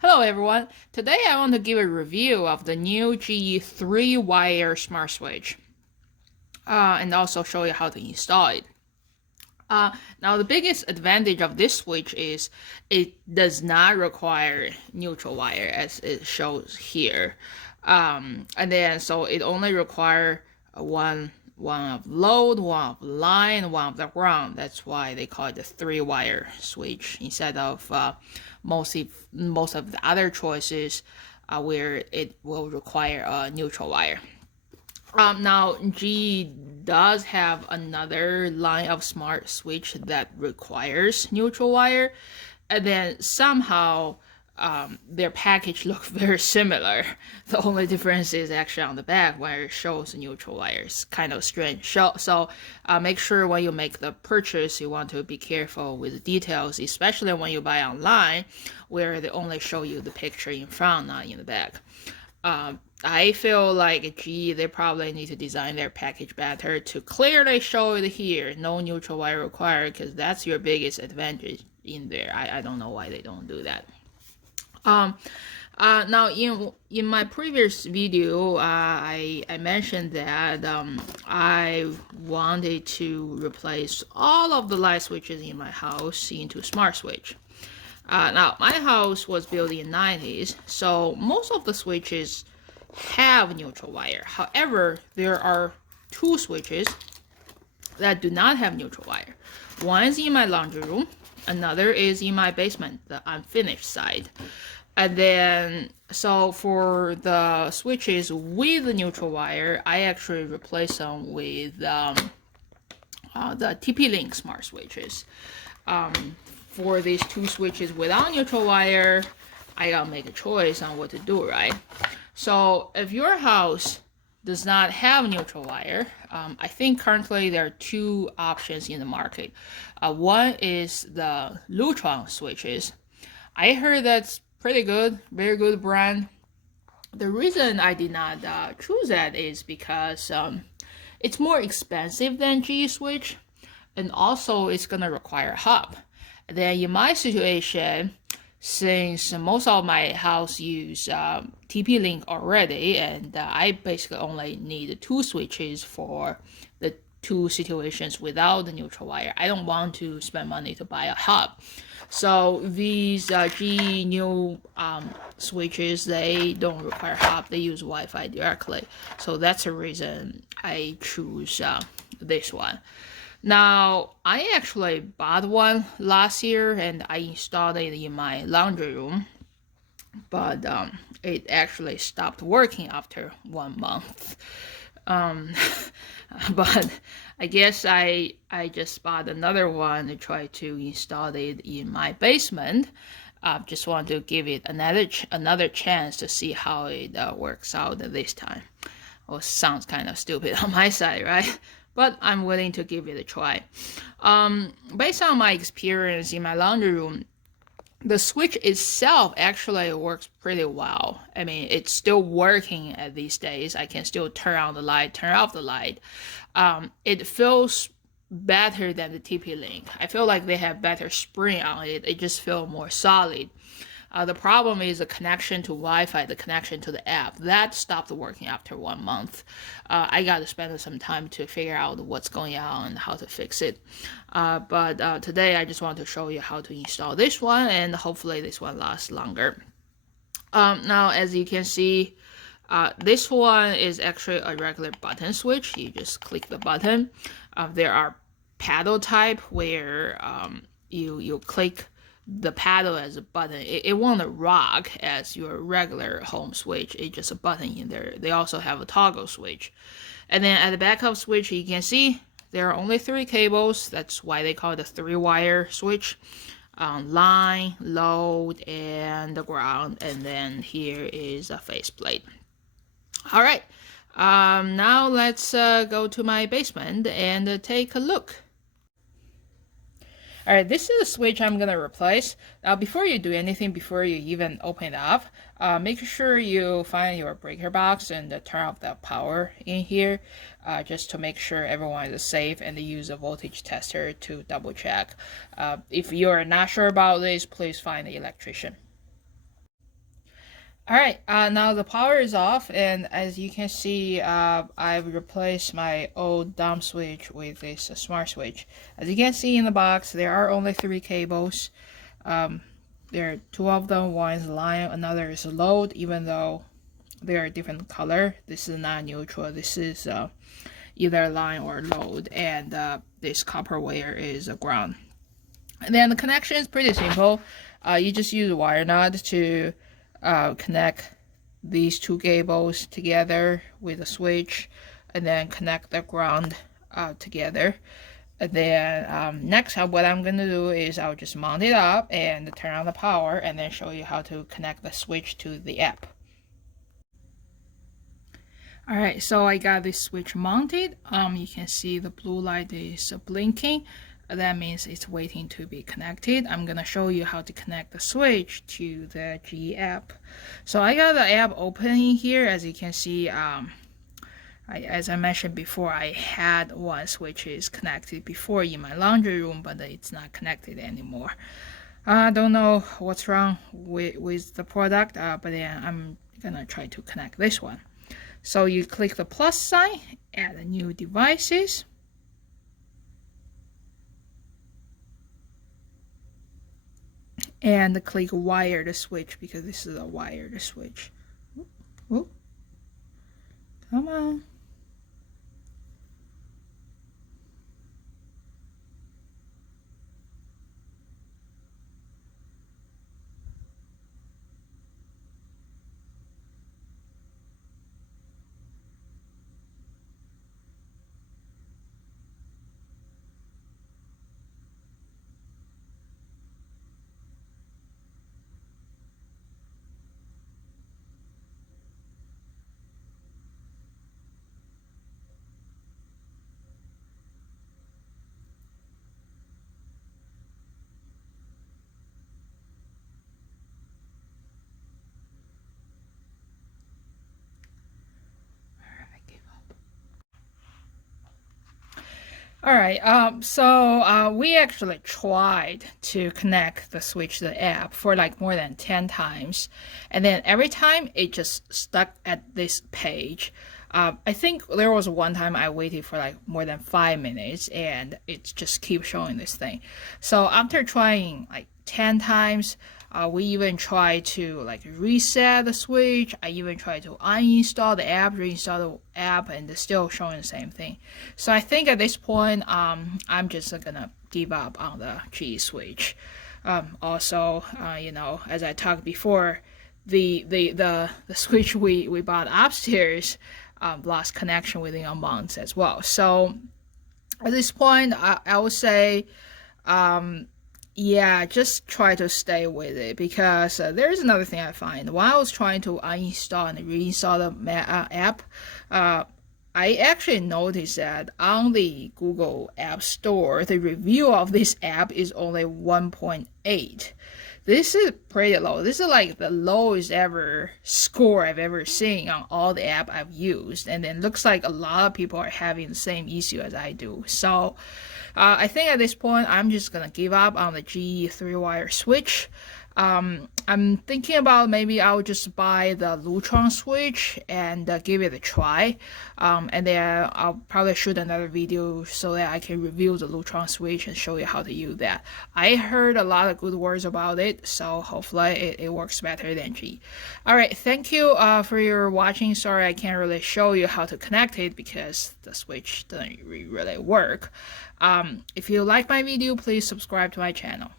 Hello everyone. Today I want to give a review of the new GE 3-wire smart switch and also show you how to install it. Now the biggest advantage of this switch is it does not require neutral wire as it shows here. And then so it only requires one of load, one of line, one of the ground. That's why they call it the 3-wire switch instead of most of the other choices where it will require a neutral wire. Now G does have another line of smart switch that requires neutral wire, and then somehow their package look very similar. The only difference is actually on the back where it shows neutral wires. Kind of strange. So make sure when you make the purchase, you want to be careful with the details, especially when you buy online, where they only show you the picture in front, not in the back. I feel like GE, they probably need to design their package better to clearly show it here, no neutral wire required, because that's your biggest advantage in there. I don't know why they don't do that. Now in my previous video, I mentioned that I wanted to replace all of the light switches in my house into smart switch. Now my house was built in the 90s, so most of the switches have neutral wire. However, there are two switches that do not have neutral wire. One is in my laundry room, another is in my basement, the unfinished side. And then, so for the switches with the neutral wire, I actually replaced them with the TP-Link smart switches. For these two switches without neutral wire, I gotta make a choice on what to do, right? So if your house does not have neutral wire, I think currently there are two options in the market. One is the Lutron switches. I heard that's pretty good, very good brand. The reason I did not choose that is because it's more expensive than G switch, and also it's gonna require a hub. Then in my situation, since most of my house use TP-Link already, and I basically only need two switches for the two situations without the neutral wire. I don't want to spend money to buy a hub. So these G new switches, they don't require hub. They use Wi-Fi directly. So that's the reason I choose this one. Now, I actually bought one last year and I installed it in my laundry room, but it actually stopped working after 1 month. But I guess I just bought another one to try to install it in my basement. Just want to give it another chance to see how it works out this time. Well, sounds kind of stupid on my side, right? But I'm willing to give it a try. Based on my experience in my laundry room, the switch itself actually works pretty well. I mean, it's still working at these days. I can still turn on the light, turn off the light. It feels better than the TP-Link. I feel like they have better spring on it. It just feels more solid. The problem is the connection to Wi-Fi, the connection to the app. That stopped working after 1 month. I got to spend some time to figure out what's going on and how to fix it. But today I just want to show you how to install this one, and hopefully this one lasts longer. Now, as you can see, this one is actually a regular button switch. You just click the button. There are paddle type where you click the paddle as a button. It won't rock as your regular home switch. It's just a button in there. They also have a toggle switch. And then at the back of the switch, you can see there are only 3 cables. That's why they call it a 3-wire switch. Line, load, and the ground. And then here is a faceplate. All right. Now let's go to my basement and take a look. Alright, this is the switch I'm going to replace. Now, before you do anything, before you even open it up, make sure you find your breaker box and turn off the power in here, just to make sure everyone is safe, and use a voltage tester to double check. If you're not sure about this, please find the electrician. All right, now the power is off, and as you can see, I've replaced my old dumb switch with this smart switch. As you can see in the box, there are only 3 cables. There are 2 of them. One is line, another is load, even though they are different color. This is not neutral. This is either line or load, and this copper wire is a ground. And then the connection is pretty simple. You just use a wire nut to connect these 2 cables together with a switch, and then connect the ground together. And then next what I'm gonna do is I'll just mount it up and turn on the power, and then show you how to connect the switch to the app. Alright, so I got this switch mounted. You can see the blue light is blinking. That means it's waiting to be connected. I'm gonna show you how to connect the switch to the GE app. So I got the app opening here. As you can see, as I mentioned before, I had one switch is connected before in my laundry room, but it's not connected anymore. I don't know what's wrong with the product, but then I'm gonna try to connect this one. So you click the plus sign, add new devices. And click wired switch, because this is a wired switch. Ooh. Come on. Alright, so we actually tried to connect the switch to the app for like more than 10 times, and then every time it just stuck at this page. I think there was one time I waited for like more than 5 minutes, and it just keeps showing this thing. So after trying like 10 times, we even tried to like reset the switch. I even tried to uninstall the app, reinstall the app, and it's still showing the same thing. So I think at this point, I'm just gonna give up on the GE switch. Also, you know, as I talked before, the switch we bought upstairs lost connection within a month as well. So at this point, I would say, yeah, just try to stay with it, because there's another thing I find. While I was trying to uninstall and reinstall the app, I actually noticed that on the Google App Store, the review of this app is only 1.8. This is pretty low. This is like the lowest ever score I've ever seen on all the app I've used. And then looks like a lot of people are having the same issue as I do. So I think at this point, I'm just going to give up on the GE 3-wire switch. I'm thinking about maybe I'll just buy the Lutron switch and give it a try. And then I'll probably shoot another video so that I can review the Lutron switch and show you how to use that. I heard a lot of good words about it, so hopefully it works better than GE. Alright, thank you for your watching. Sorry I can't really show you how to connect it because the switch doesn't really work. If you like my video, please subscribe to my channel.